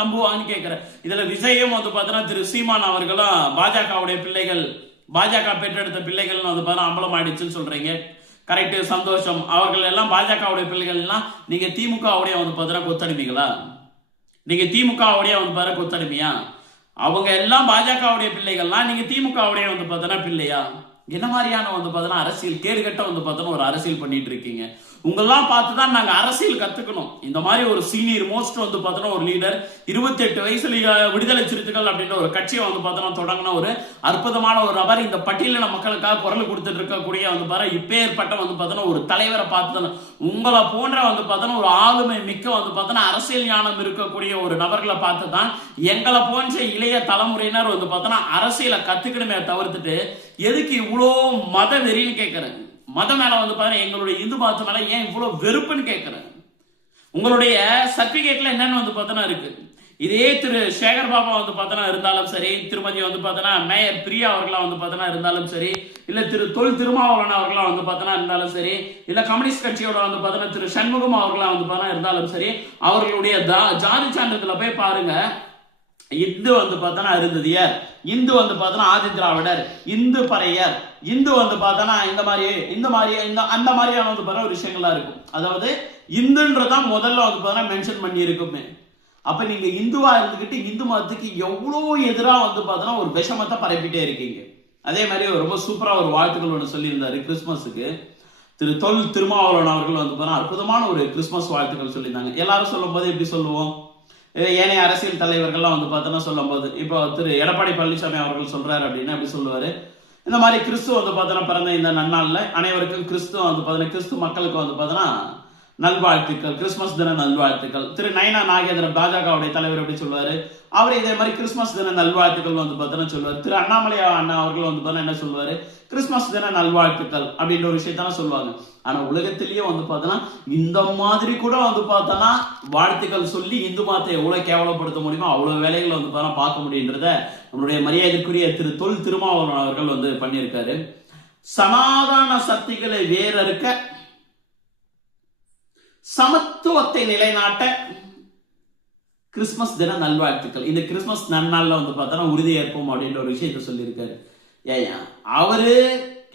நம்புவாங்கன்னு கேட்கிறேன். இதுல விஜயும் வந்து பார்த்தீங்கன்னா திரு சீமான் அவர்களும் பாஜகவுடைய பிள்ளைகள், பாஜக பெற்றெடுத்த பிள்ளைகள் வந்து பார்த்தா அம்பலம் ஆயிடுச்சுன்னு சொல்றீங்க. கரெக்ட், சந்தோஷம். அவர்கள் எல்லாம் பாஜகவுடைய பிள்ளைகள் எல்லாம் நீங்க திமுகவுடைய வந்து பார்த்தீங்கன்னா கொத்தடிமைகளா? நீங்க திமுகவுடைய வந்து பாரு கொத்தடிமையா? அவங்க எல்லாம் பாஜகவுடைய பிள்ளைகள்லாம் நீங்க திமுகவுடைய வந்து பார்த்தீங்கன்னா பிள்ளையா? என்ன மாதிரியான வந்து பார்த்தீங்கன்னா அரசியல் கேடுகட்ட வந்து பார்த்தீங்கன்னா ஒரு அரசியல் பண்ணிட்டு இருக்கீங்க. உங்களெல்லாம் பார்த்துதான் நாங்க அரசியல் கத்துக்கணும். இந்த மாதிரி ஒரு சீனியர் மோஸ்ட் வந்து பார்த்தோன்னா ஒரு லீடர் 28 வயசுல விடுதலை சிறுத்தைகள் அப்படின்ற ஒரு கட்சியை வந்து பார்த்தோன்னா தொடங்கின ஒரு அற்புதமான ஒரு நபர். இந்த பட்டியலின மக்களுக்காக குரல் கொடுத்துட்டு இருக்கக்கூடிய வந்து பாரு இப்பேற்பட்ட வந்து பார்த்தோன்னா ஒரு தலைவரை பார்த்து உங்களை போன்ற வந்து பார்த்தோன்னா ஒரு ஆளுமை மிக்க வந்து பார்த்தோன்னா அரசியல் ஞானம் இருக்கக்கூடிய ஒரு நபர்களை பார்த்து தான் எங்களை போன்ற இளைய தலைமுறையினர் வந்து பார்த்தோன்னா அரசியலை கத்துக்கணுமே தவிர்த்துட்டு எதுக்கு இவ்வளோ மத வெறின்னு கேட்கறேன். மதம் மேல வந்து பாருங்க, எங்களுடைய இந்து மதத்து மேல ஏன் இவ்வளவு வெறுப்புன்னு கேட்கிறேன். உங்களுடைய சர்டிபிகேட்ல என்னன்னு வந்து பார்த்தோன்னா இருக்கு. இதே திரு சேகர் பாபா வந்து பார்த்தோன்னா இருந்தாலும் சரி, திருமதி வந்து பார்த்தோன்னா மேயர் பிரியா அவர்களா வந்து பார்த்தோன்னா இருந்தாலும் சரி, இல்ல திரு தொல் திருமாவளவன் அவர்களா வந்து பார்த்தோன்னா இருந்தாலும் சரி, இல்ல கம்யூனிஸ்ட் கட்சியோட வந்து பார்த்தோன்னா திரு சண்முகம் அவர்களா வந்து பார்த்தோன்னா இருந்தாலும் சரி, அவர்களுடைய ஜாதி சான்றிதழ்ல போய் பாருங்க. இந்து வந்து பார்த்தோன்னா அருந்ததியர், இந்து வந்து பார்த்தோன்னா ஆதி திராவிடர், இந்து பறையர், இந்து வந்து பார்த்தோன்னா இந்த அந்த மாதிரியான வந்து பார்த்தா ஒரு விஷயங்களா இருக்கும். அதாவது இந்துன்றதான் முதல்ல வந்து பார்த்தோன்னா மென்ஷன் பண்ணி இருக்குமே. அப்ப நீங்க இந்துவா இருந்துகிட்டு இந்து மதத்துக்கு எவ்வளவு எதிராக வந்து பார்த்தோன்னா ஒரு விஷமத்தை பரப்பிட்டே இருக்கீங்க. அதே மாதிரி ரொம்ப சூப்பரா ஒரு வாழ்த்துக்கள் ஒன்று சொல்லியிருந்தாரு கிறிஸ்துமஸுக்கு. திரு தொல் திருமாவளவன் அவர்கள் வந்து பார்த்தா அற்புதமான ஒரு கிறிஸ்துமஸ் வாழ்த்துக்கள் சொல்லியிருந்தாங்க. எல்லாரும் சொல்லும் போது எப்படி சொல்லுவோம், ஏனைய அரசியல் தலைவர்கள்லாம் வந்து பார்த்தோன்னா சொல்லும் போது இப்போ திரு எடப்பாடி பழனிசாமி அவர்கள் சொல்றாரு அப்படின்னா எப்படி சொல்லுவாரு, இந்த மாதிரி கிறிஸ்து வந்து பார்த்தோன்னா பிறந்த இந்த நன்னாள்ல அனைவருக்கும் கிறிஸ்து வந்து பார்த்தோன்னா கிறிஸ்து மக்களுக்கு வந்து பார்த்தோன்னா நல்வாழ்த்துக்கள், கிறிஸ்துமஸ் தின நல்வாழ்த்துக்கள். திரு நயனா நாகேந்திரன் பாஜகவுடைய தலைவர் எப்படி சொல்லுவாரு, அவர் இதே மாதிரி கிறிஸ்துமஸ் தின நல்வாழ்த்துக்கள் வந்து பார்த்தோன்னா சொல்லுவார். திரு அண்ணாமலை அண்ணா அவர்கள் வந்து பார்த்தோன்னா என்ன சொல்லுவாரு, கிறிஸ்துமஸ் தின நல்வாழ்த்துக்கள் அப்படின்ற ஒரு விஷயத்தான சொல்லுவாங்க. ஆனா உலகத்திலேயே வந்து பார்த்தோன்னா இந்த மாதிரி கூட வந்து பார்த்தோன்னா வாழ்த்துக்கள் சொல்லி இந்து மதத்தை எவ்வளவு கேவலப்படுத்த முடியுமோ அவ்வளவு வேலைகளை வந்து பார்த்தோன்னா பார்க்க முடியுன்றத நம்மளுடைய மரியாதைக்குரிய திரு தொல் திருமாவளவன் அவர்கள் வந்து பண்ணியிருக்காரு. சமாதான சக்திகளை வேறறுக்க, சமத்துவத்தை நிலைநாட்ட கிறிஸ்துமஸ் தின நல்வாழ்த்துக்கள். இந்த கிறிஸ்துமஸ் நன்னாள்ல வந்து பார்த்தோன்னா உறுதி ஏற்போம் அப்படின்ற ஒரு விஷயத்த சொல்லியிருக்காரு. ஏன் அவரு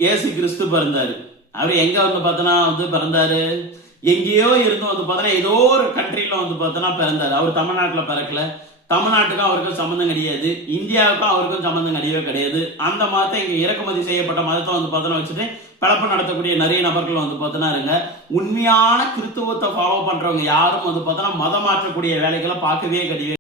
இயேசு கிறிஸ்து பிறந்தாரு, அவரு எங்க வந்து பார்த்தோன்னா வந்து பிறந்தாரு, எங்கேயோ இருந்து வந்து பார்த்தோன்னா ஏதோ ஒரு கண்ட்ரில வந்து பார்த்தோன்னா பிறந்தாரு. அவர் தமிழ்நாட்டில் பிறக்கல, தமிழ்நாட்டுக்கும் அவருக்கும் சம்பந்தம் கிடையாது, இந்தியாவுக்கும் அவருக்கும் சம்பந்தம் கிடையவே கிடையாது. அந்த மதத்தை இங்க இறக்குமதி செய்யப்பட்ட மதத்தை வந்து பார்த்தோன்னா வச்சுட்டு பிளப்பு நடத்தக்கூடிய நிறைய நபர்கள் வந்து பார்த்தோன்னா இருங்க. உண்மையான கிறிஸ்துவத்தை ஃபாலோ பண்றவங்க யாரும் வந்து பார்த்தோன்னா மதம் மாற்றக்கூடிய வேலைகளை பார்க்கவே கிடையாது.